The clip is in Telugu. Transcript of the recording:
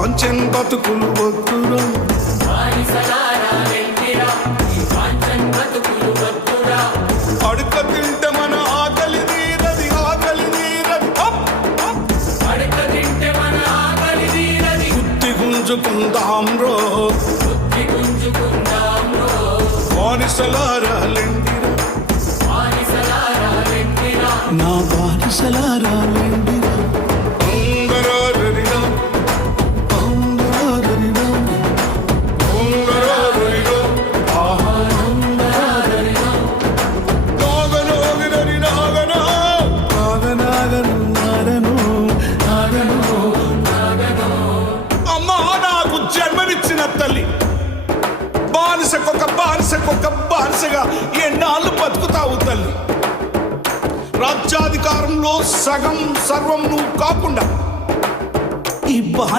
కాంచెన్ బతుకులు వద్దురా, అడుక తింటే మన ఆకలి తీరది, ఆకలి తీరది. బుద్ధి గుంజుకుందాం రో, బానిసలారా లెండిరా, నా బానిసలారా లెండిరా. ఉంగరారరిరా, ఉంగరారరిరా, ఉంగరారరిరా, ఆహా ఉంగరారరిరా. నాగనోగిరరి నాగనా, నాగనాగను నాగను నాగను. అమ్మా నాకు జన్మనిచ్చిన తల్లి, బానిసకొక బానిసగా ఎన్నాళ్ళు బతుకుతావు తల్లి? రాజ్యాధికారంలో సగం సర్వం నువ్వు కాకుండా ఈ